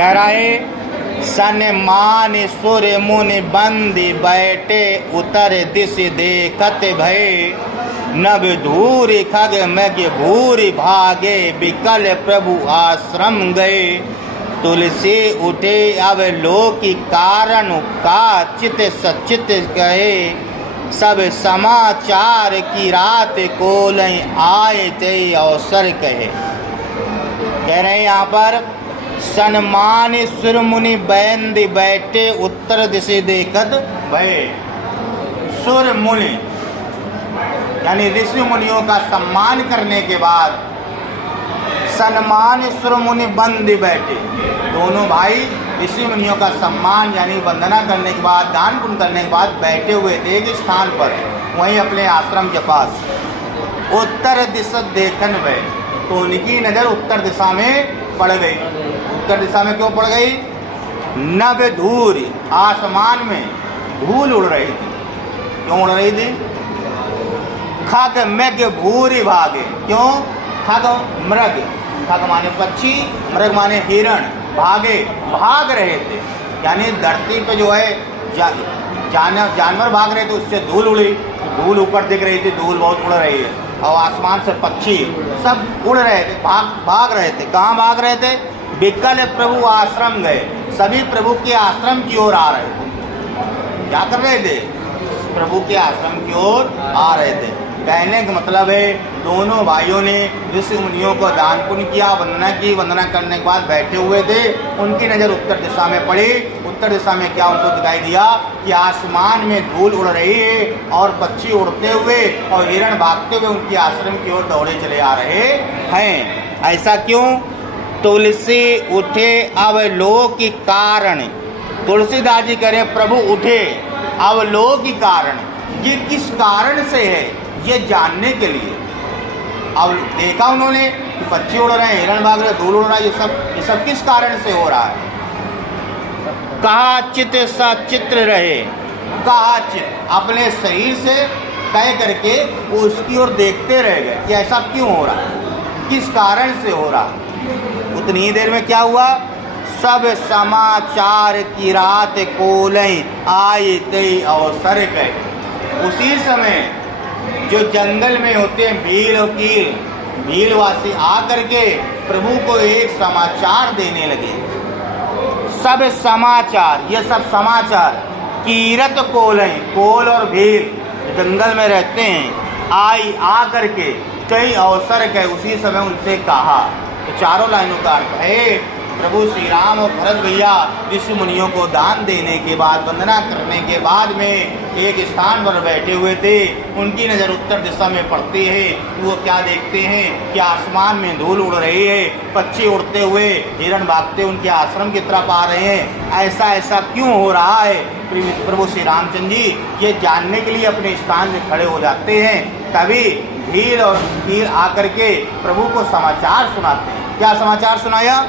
कह रहे सनमान सुर मुनि बंदी बैठे उतर दिश देखत भय नभ धूरि खग मग भूरि भागे विकल प्रभु आश्रम गए तुलसी उठे अब लोकी कारण का चित सचित कहे सब समाचार की रात को लय आए ते अवसर कहे। कह रहे हैं यहाँ पर सन्मान सुर मुनि बैंदी बैठे उत्तर दिशा देखत भय। सुर मुनि यानी ऋषि मुनियों का सम्मान करने के बाद सन्मान सुर मुनि बंदी बैठे, दोनों भाई ऋषि मुनियों का सम्मान यानी वंदना करने के बाद दान पुण्य करने के बाद बैठे हुए थे एक स्थान पर, वहीं अपने आश्रम के पास। उत्तर दिशा देखन भय, तो उनकी नज़र उत्तर दिशा में पड़ गई। उत्तर दिशा में क्यों पड़ गई? नभ धूल, आसमान में धूल उड़ रही थी। क्यों उड़ रही थी? खग मृग भूरि भागे, क्यों? खग मृग, खग माने पक्षी, मृग माने हिरण, भागे भाग रहे थे। यानी धरती पे जो है जानवर भाग रहे थे, उससे धूल उड़ी, धूल ऊपर दिख रही थी, धूल बहुत उड़ रही है और आसमान से पक्षी सब उड़ रहे थे, भाग रहे थे। कहाँ भाग रहे थे? विकल प्रभु आश्रम गए, सभी प्रभु के आश्रम की ओर आ रहे थे। क्या कर रहे थे? प्रभु के आश्रम की ओर आ रहे थे। कहने का मतलब है दोनों भाइयों ने ऋषि मुनियों को दान पुण्य किया, वंदना की, वंदना करने के बाद बैठे हुए थे। उनकी नज़र उत्तर दिशा में पड़ी। उत्तर दिशा में क्या उनको दिखाई दिया कि आसमान में धूल उड़ रही है और पक्षी उड़ते हुए और हिरण भागते हुए उनके आश्रम की ओर दौड़े चले आ रहे हैं। ऐसा क्यों? तुलसी उठे अवलोकि कारण, तुलसीदास जी कह रहे प्रभु उठे अवलोकि कारण, ये किस कारण से है ये जानने के लिए। अब देखा उन्होंने कि पक्षी उड़ रहे हैं, हिरण भाग रहे, धूल उड़ रहा है, ये सब किस कारण से हो रहा है? कहा चित सा चित्र रहे, कहा चित अपने शरीर से तय करके वो उसकी ओर देखते रह गए कि ऐसा क्यों हो रहा है, किस कारण से हो रहा है। उतनी ही देर में क्या हुआ? सब समाचार की रात को लय आए ते अवसर गए। उसी समय जो जंगल में होते हैं भील और कील, भीलवासी आकर के प्रभु को एक समाचार देने लगे। सब समाचार, ये सब समाचार कीरत कोल हैं, कोल और भील जंगल में रहते हैं, आई आ करके कई अवसर के उसी समय उनसे कहा। तो चारों लाइनों का अर्थ है प्रभु श्री राम और भरत भैया ऋषि मुनियों को दान देने के बाद, वंदना करने के बाद में एक स्थान पर बैठे हुए थे। उनकी नज़र उत्तर दिशा में पड़ती है। वो क्या देखते हैं कि आसमान में धूल उड़ रही है, पक्षी उड़ते हुए, हिरण भागते उनके आश्रम की तरफ आ रहे हैं। ऐसा क्यों हो रहा है? प्रभु श्री रामचंद्र जी ये जानने के लिए अपने स्थान में खड़े हो जाते हैं। तभी भील और कील आकर के प्रभु को समाचार सुनाते हैं। क्या समाचार सुनाया?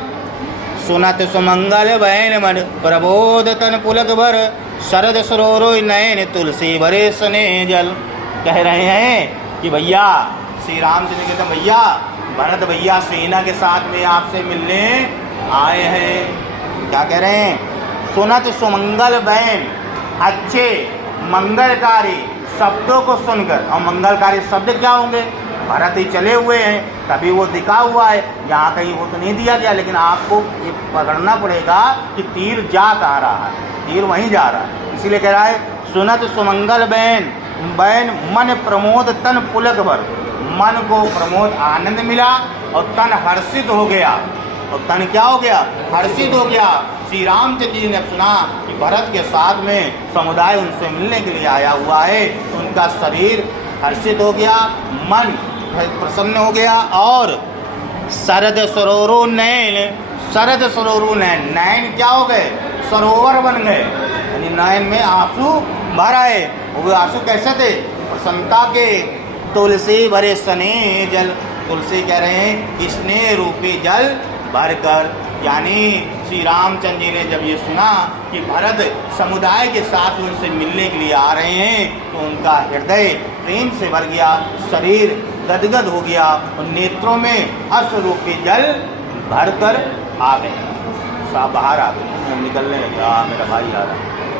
सुनत सुमंगल बैन मन प्रबोध तन पुलक भर शरद सरोरो नयन तुलसी भरे सने जल। कह रहे हैं कि भैया श्री रामचंद्र कहते भैया भरत भैया सेना के साथ में आपसे मिलने आए हैं। क्या कह रहे हैं? सुनत सुमंगल बैन, अच्छे मंगलकारी शब्दों को सुनकर। और मंगलकारी शब्द क्या होंगे? भरत ही चले हुए हैं, तभी वो दिखा हुआ है। यहाँ कहीं वो तो नहीं दिया गया, लेकिन आपको ये पकड़ना पड़ेगा कि तीर जा कहाँ रहा है, तीर वहीं जा रहा है। इसीलिए कह रहा है सुनत सुमंगल बैन, बैन मन प्रमोद तन पुलक भर, मन को प्रमोद आनंद मिला और तन हर्षित हो गया। और तन क्या हो गया? हर्षित हो गया। श्री रामचंद्र जी ने सुना कि भरत के साथ में समुदाय उनसे मिलने के लिए आया हुआ है, तो उनका शरीर हर्षित हो गया, मन प्रसन्न हो गया। और शरद सरोवरो नयन, शरद सरोवरो नयन, नयन क्या हो गए? सरोवर बन गए, यानी नयन में आंसू भर आए। वो आंसू कैसे थे? प्रसन्नता के। तुलसी भरे स्नेह जल, तुलसी कह रहे हैं स्नेह रूपी जल भरकर। यानी श्री रामचंद्र जी ने जब ये सुना कि भरत समुदाय के साथ उनसे मिलने के लिए आ रहे हैं, तो उनका हृदय प्रेम से भर गया, शरीर गदगद हो गया और नेत्रों में अश्रुरूपी जल भरकर आ गए। साहब बाहर आ गए, हम निकलने लगे, हाँ मेरा भाई आ रहा है।